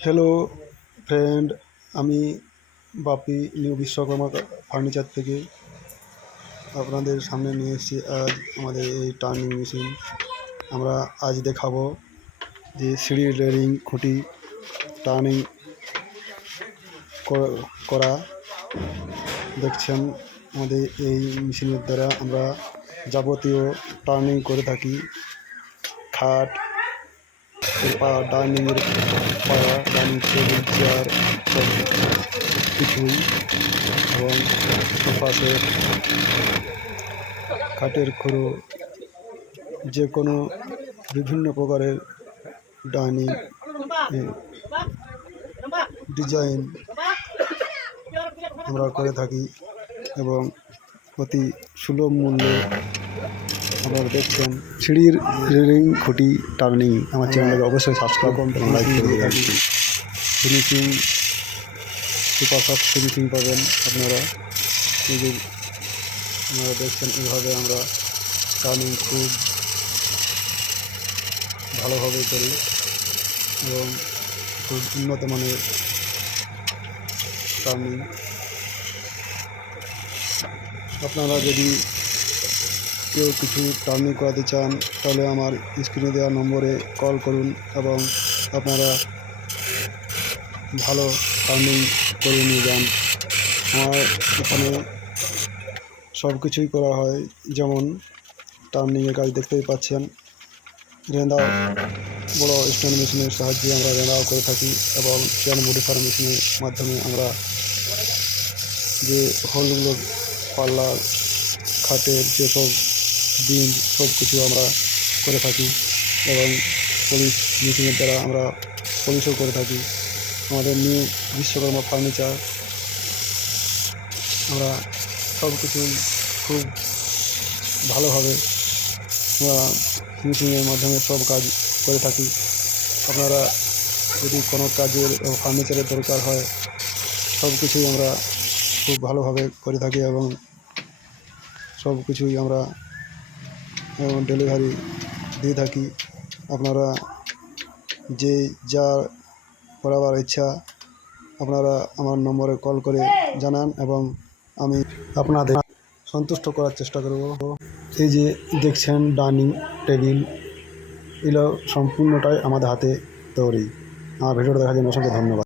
Hello friend, আমি বাপি new Vishwakarma furniture থেকে আপনাদের সামনে নিয়ে এসেছি আজ আমাদের এই টার্নিং মেশিন। আমরা আজ দেখাবো যে সিঁড়ি রেলিং খুঁটি টার্নিং করা। দেখছেন আমাদের এই মেশিনের দ্বারা আমরা যাবতীয় টার্নিং করে থাকি। খাট, ডাইনিংয়ের পায়া, ডাইনিং টেবিল, চেয়ার সব কিছুই, এবং পাশে কাঠের খুঁড়ো, যে কোনো বিভিন্ন প্রকারের ডাইনিং ডিজাইন আমরা করে থাকি এবং অতি সুলভ মূল্যে। আপনারা দেখছেন সিঁড়ির রেলিং খুঁটি টার্নিং। আমার চ্যানেলকে অবশ্যই সাবস্ক্রাইব এবং লাইক করে দেবেন। ফিনিশিং, সুপার সফট ফিনিশিং পাবেন আপনারা। এই যে আপনারা দেখছেন, এইভাবে আমরা টার্নিং খুব ভালোভাবে করি এবং খুব উন্নত মানের টার্নিং। আপনারা যদি কেউ কিছু টার্নিং করাতে চান তাহলে আমার স্ক্রিনে দেওয়া নম্বরে কল করুন এবং আপনারা ভালো টার্নিং করে নিয়ে যান। আমার এখানে সব কিছুই করা হয়, যেমন টার্নিংয়ের কাজ দেখতেই পাচ্ছেন। রেঁধা, বড় স্ট্যান্ড মেশিনের সাহায্যে আমরা রেঁধাও করে থাকি এবং চেয়ার মডিফায়ার মেশিনের মাধ্যমে আমরা যে হোলগুলো, পাল্লা, খাটের যেসব বিম, সব কিছু আমরা করে থাকি এবং পলিশ মেশিনের দ্বারা আমরা পলিশও করে থাকি। আমাদের নিউ বিশ্বকর্মা ফার্নিচার, আমরা সব কিছুই খুব ভালোভাবে আমরা ফিনিশিংয়ের মাধ্যমে সব কাজ করে থাকি। আপনারা যদি কোনো কাজের ফার্নিচারের দরকার হয়, সব কিছুই আমরা খুব ভালোভাবে করে থাকি এবং সব কিছুই আমরা ডেলিভারি দিয়ে থাকি। আপনারা যে যা করাবার ইচ্ছা আপনারা আমার নম্বরে কল করে জানান এবং আমি আপনাদের সন্তুষ্ট করার চেষ্টা করব। এই যে দেখছেন ডাইনিং টেবিল, এগুলো সম্পূর্ণটাই আমাদের হাতে তৈরি। আমার ভিডিওটা দেখার জন্য অসংখ্য ধন্যবাদ।